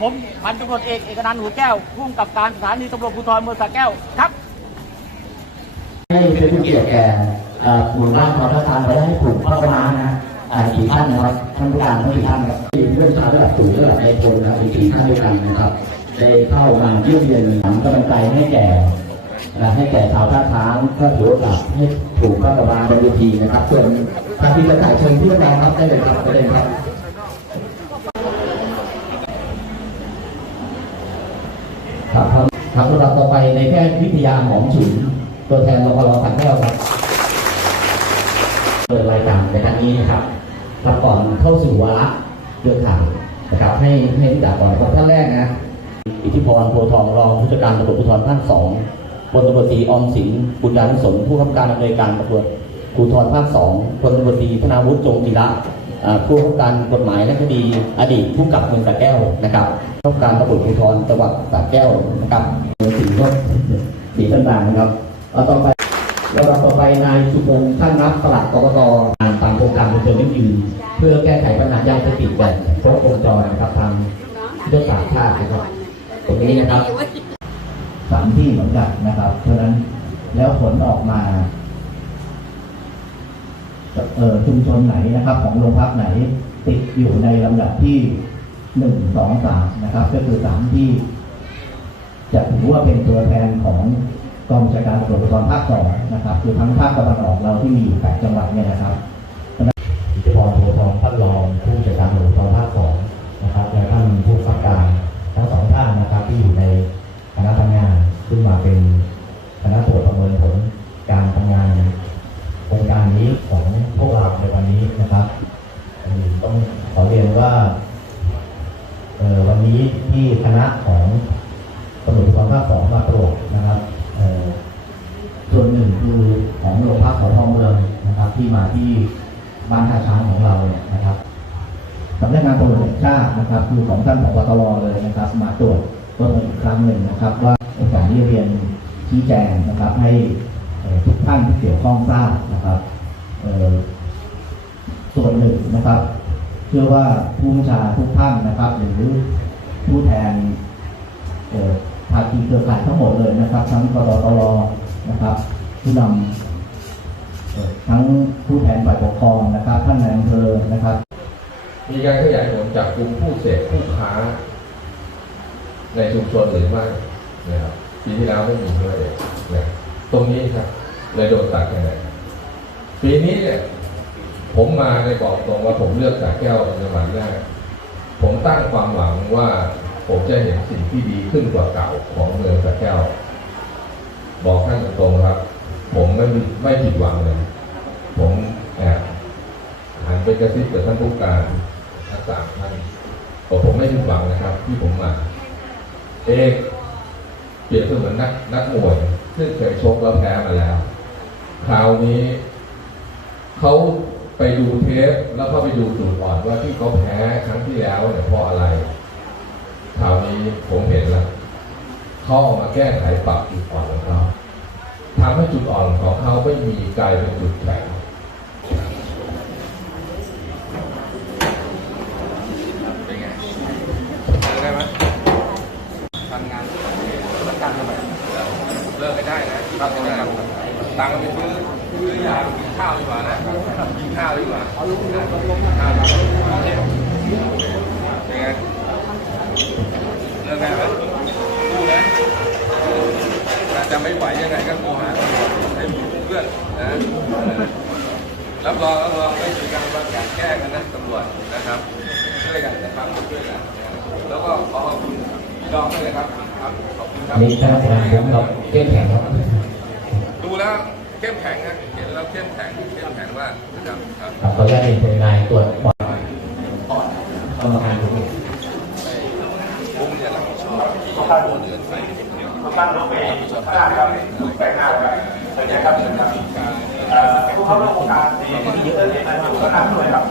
ผมพันตำรวจเอกเอกนันท์หูแก้วผู้กำกับการสถานีตำรวจภูธรเมืองสระแก้วครับ ให้เป็นผู้เกียรติแก่เอ่อหมู่บ้านขอพระทานไปให้ถูกพระประมาณนะอ่าสี่ท่านนะครับท่านผู้การทั้งสี่ท่านครับทีเรื่องชาระดับสูงระดับในพลนะครับอีกสี่ท่านด้วยกันนะครับ ได้เข้ามาเยี่ยมเยียนหลังกำลังใจให้แก่นะให้แก่ชาวท่าช้างก็ถือโอกาสให้ถูกพระประมาณบนเวทีนะครับส่วนทางทีมกระต่าเชิญที่รองครับได้เลยครับได้เลยครับ ครับรับครับลำดับต่อไปในแพทย์วิทยาหอมฉุน ตัวแทนรพลสังแก้วครับเปิดรายการในครั้งนี้นะครับรับก่อนเข้าสู่วาระเครือข่ายนะครับ ให้ให้รู้จักก่อนครับท่านแรกนะ อิทธิพรโพธทองรองผู้จัดการตำรวจภูธรภาคสองพลตำรวจตรีออมสินบุญญานุสนผู้กำกับการอำเนวยการตำรวจภูธรภาคสองพลตำรวจตรีธนาวุฒิจงจีระผู้กำกับการกฎหมายและคดีอดีตผู้กำกับเมืองสระแก้วนะครับ ผู้กำกับการตำรวจภูธรจังหวัดสระแก้วนะครับสีนกสีต่างๆนะครับเอาต่อไปเราต่อไปนายสุพงษ์ท่านรับปลัดกกตงานตามโครงการบนเชิงยั่ยืนเพื่อแก้ไขปัญหายาเสพติดแบบครบวงจรนะครับทางยุทธศาสตร์ชาตินะครับตรงนี้นะครับสามที่เหมือนกันนะครับ เพราะฉะนั้นแล้วผลออกมาเออชุมชนไหนนะครับ ของโรงพักไหนติดอยู่ในลำดับที่ หนึ่งสองสามนะครับ ก็คือสามที่จะถือว่าเป็นตัวแทนของกองบัญชาการตำรวจภูธรภาคสองนะครับ คือทั้งภาคตะวันออกเราที่มีอยู่แปดจังหวัดเนี่ยนะครับอิทธิพรโพธิ์ทองท่านรองผู้จัดการตำรวจภูธรภาคสองนะครับและท่านผู้กำกับการทั้งสองท่านนะครับที่อยู่ในคณะทำงานซึ่งมาเป็นคณะตรวจประเมินผลการทำงานโครงการนี้ของพวกเราในวันนี้นะครับอืมต้องขอเรียนว่า วันนี้ที่คณะของตำรวจภูธรภาคสองมาตรวจนะครับส่วนหนึ่งคือของโรงพักสพเมืองนะครับ ที่มาที่บ้านท่าช้างของเราเนี่ยนะครับสำนักงานตำรวจแห่งชาตินะครับ คือของท่านผบตรเลยนะครับ มาตรวจประเมินอีกครั้งหนึ่งนะครับ ว่าโอกาสที่เรียนชี้แจงนะครับ ให้ทุกท่านที่เกี่ยวข้องทราบนะครับส่วนหนึ่งนะครับ เชื่อว่าผู้บัญชาทุกท่านนะครับ หรือผู้แทนภาคีเครือข่ายทั้งหมดเลยนะครับ ทั้งกรตรนะครับ ผู้นำทั้งผู้แทนฝ่ายปกครองนะครับ ท่านนายอำเภอนะครับ มีการขยายผลจากกลุ่มผู้เสพผู้ค้า ในชุมชนหรือไม่นะครับปีที่แล้วไม่มีเลยนะตรงนี้ครับเลยโดนตัดคะแนนปีนี้เนี่ย ผมมาในบอกตรงว่าผมเลือกจากแก้วเป็นจังหวัดแรกผมตั้งความหวังว่าผมจะเห็นสิ่งที่ดีขึ้นกว่าเก่าของเมืองสระแก้ว บอกท่านตรงๆครับ ผมไม่ไม่ผิดหวังเลย ผมแอบหันไปกระซิบกับท่านผู้การทั้งสามท่านบอกผมไม่ผิดหวังนะครับ ที่ผมมา เอกเปรียบเสมือนนักนักมวยซึ่งเคยชกแล้วแพ้มาแล้ว คราวนี้เขา ไปดูเทปแล้วเขาไปดูจุดอ่อนว่าที่เขาแพ้ครั้งที่แล้วเนี่ยเพราะอะไรคราวนี้ผมเห็นแล้วเขาออกมาแก้ไขปรับจุดอ่อนของเขาทำให้จุดอ่อนของเขาไม่มีกลายเป็นจุดแข็งได้ไหมทำงานรับการทำไมเลิกไม่ได้นะครับ ตังค์ไปซื้อซื้อยากินข้าวดีกว่านะกินข้าวดีกว่าข้าวเป็นไงเลิกได้ไหมสู้นะจะไม่ไหวยังไงก็โทรหาให้เพื่อนนะรับรองรับรองไม่มีการวางแผนแก้กันนะตำรวจนะครับช่วยกันนะครับช่วยกันแล้วก็ขอขอบคุณพี่น้องด้วยนะครับครับขอบคุณครับนี่คณะทำงานผมเราเข้มแข็งครับ แล้วเข้มแข็งนะเห็นแล้วเข้มแข็งเข้มแข็งว่านะครับครับครับขอนุญาตเป็นนายตรวจปอดกรรมการทุกคนผมจะรับผิดชอบที่ตัวเดือนไปเดียวรับผิดชอบการครับแบ่งหน้าครับเชิญครับเชิญครับผู้เข้าร่วมโครงการที่เยอะเลยนะครับก็นำด้วยครับ